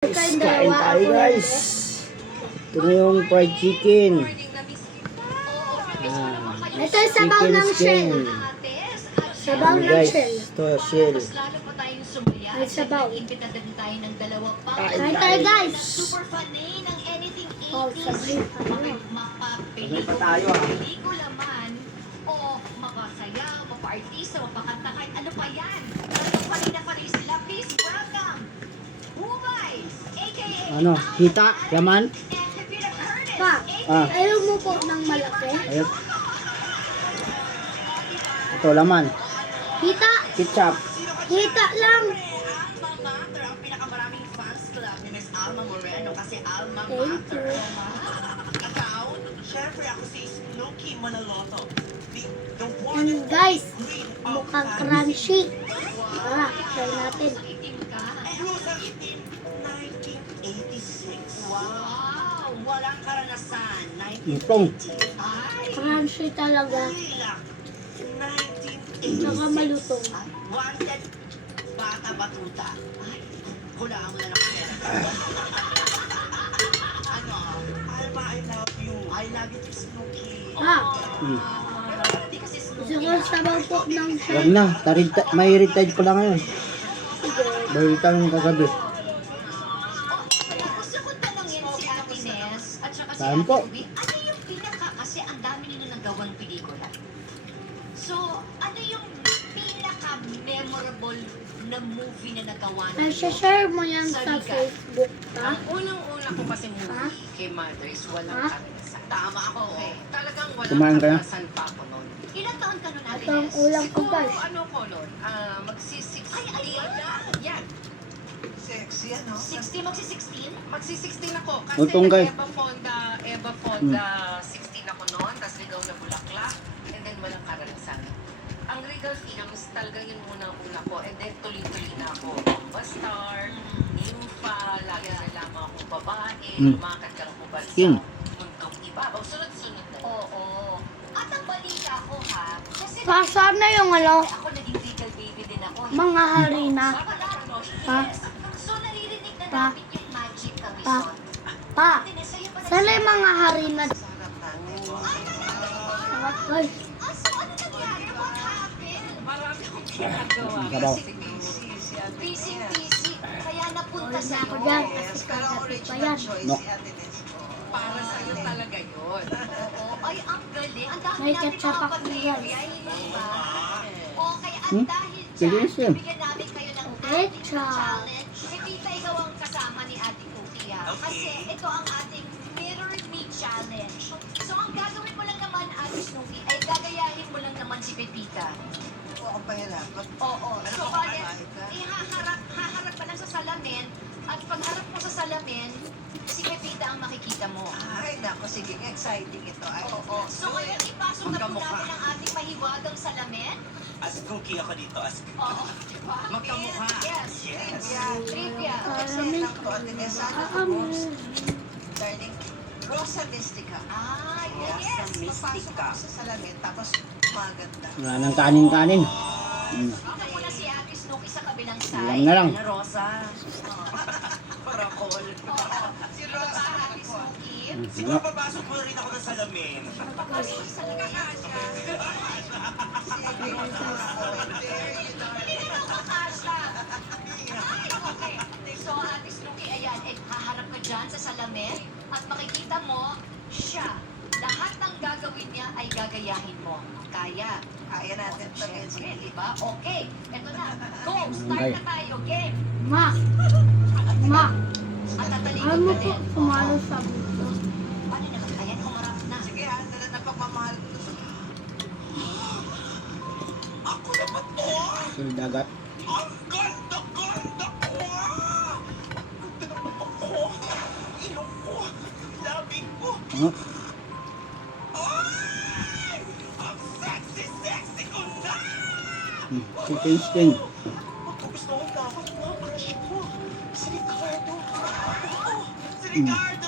Kain tayo guys. Ito na yung fried chicken. Ito yung sabaw ng shell. Sabaw ng Guys, shell. ito shell. Ay, sabaw. Kain tayo guys. Oh, sabaw. Sabay pa tayo ha. Pelikula man o mapasayaw, mapa-artista, mapakanta, kahit ano pa yan. Talagang panay sila. Please welcome Bubay, a.k.a. Ano? Hita? Laman? and Pepita Curtis, Pa, Ah. ayaw mo po ng malaki? Ayun. Ito laman. Hita. Ketchup. Hita lang. Alma Mater, ang pinakamaraming fans club ni Miss Alma Moreno kasi Alma Thank Mater. you. Account, syempre ako si Snooki Manaloto. The one And guys, queen of mukhang fans. crunchy. Tara, try natin. Itim ka. Rosang Itim, 1986. Wow! Walang karanasan, Itong. 1980. Ay! Crunchy talaga. Lilac, 1986. Saka malutong. Wanted, bata batuta. Ay, hulaan mo na lang pera. Ano? Alma, I love you. I love you, Snooki. Ah, Hmm. Pero hindi kasi gusto ko sabaw po ng Wag shell. na. May retired pa lang ngayon. Sige. May retired yung kagabi. gusto ko tanongin si Ate Nes at saka si Saan Ate po? Ruby, ano yung pinaka, kasi ang dami nila nagawang pelikula. So, ano yung pinaka-memorable na movie na nagawa Ay, ninyo? share mo yan sa Facebook, ha? Ang unang-una ko kasi Ha? movie kay Mother is walang Ha? karanasan. Tama ako. Okay. Talagang walang Kumain ka na? karanasan pa ako noon. Ilang taon ka nun, Ate Ito ang Nes? ulam ko, Siguro guys. ano ko noon, magsi-60. Ay, Yan. Sexy, ano? 60, magsi-16? Magsi-16 ako. Kasi Utong, guys. Eva Fonda, 16 ako noon. Tapos Ligaw na Bulaklak. And then walang karanasan. Ang Regal Films, talagang yun muna ang una ko. And then tuloy-tuloy na ako. Star, Nympha, lagi na lamang akong babae. Lumakad ka ako ba sa King. mundong iba. O sunod-sunod na. Oo. At ang balita ko, ha? Kasi Saan na yung ano? ako naging legal baby din ako. Mga harina. Pa? So, naririnig na Pa? namin yung magic na Pa? wison. Pa, Ate Nes, sa'yo pa saan na yung mga harina? Sarap natin. Ay, Ah, so ano nangyari? What happened? Marami akong ginagawa. Sabaw. Busy. Kaya napunta ulit na sa'yo. ako dyan. Kasi kagabi pa yan. No. Para sa'yo talaga yun. Oo. Ay, ang galing. Ang dami May natin ketchup mga ako pag-trivia, dyan. hindi ba? Okay, at Hmm? dahil Sige, dyan, sir. bigyan namin kayo ng Ketchup. ating challenge. Pipita, ikaw ang kasama ni Ate Cookie, ah. Kasi ito ang ating Mirror Me Challenge. So, ang gagawin mo lang naman, Ate Snooki, ay gagayahin mo lang naman si Pepita. Oo, ang pahirapan. Oo. Ano So, ba kaya, haharap ka lang sa salamin, at pagharap mo sa salamin, si Pepita ang makikita mo. Ay, naku, sige, exciting ito. Ay, Oo. So, ngayon, ipasok na po Magkamukha. natin ang ating mahiwagang salamin. As cookie ako dito, as Oo. Diba? magkamukha. Yes. Yes. Trivia. Amin. Darling, Rosa Mystica. Ah, yes. Papasok ako sa salamin, tapos maganda. Wala nang kanin-kanin. Dito muna si Ate Snooki sa kabilang side. Alam na lang. Ana Rosa. Parakol. Si Rosa, Ate Snooki. Siguro papasok mo rin ako ng salamin. Papasok sa kakasya. Hindi na daw kakasya. Ay, okay. So, Ate Snooki, ayan, haharap ka dyan sa salamin at makikita mo, siya. Lahat ng gagawin niya ay gagayahin mo. Kaya. Kaya natin ito. Siyempre, di ba? Okay, eto na. Go, start na tayo. Game. Ma. Ma. At tatalikod Ayaw mo ka po din. sumalo sa buto. Paano naman? Ayan, humarap na. Sige, dala na pagmamahal ko. Ako na ba to? Sili dagat. Ang ganda-ganda ko! Ganda naman ako. Ilong ko. Labing ko. Ano? Ay! Ang sexy ko na! Sting. Gusto ko na ako mga crush ko. Si Ricardo. Oo, si Ricardo.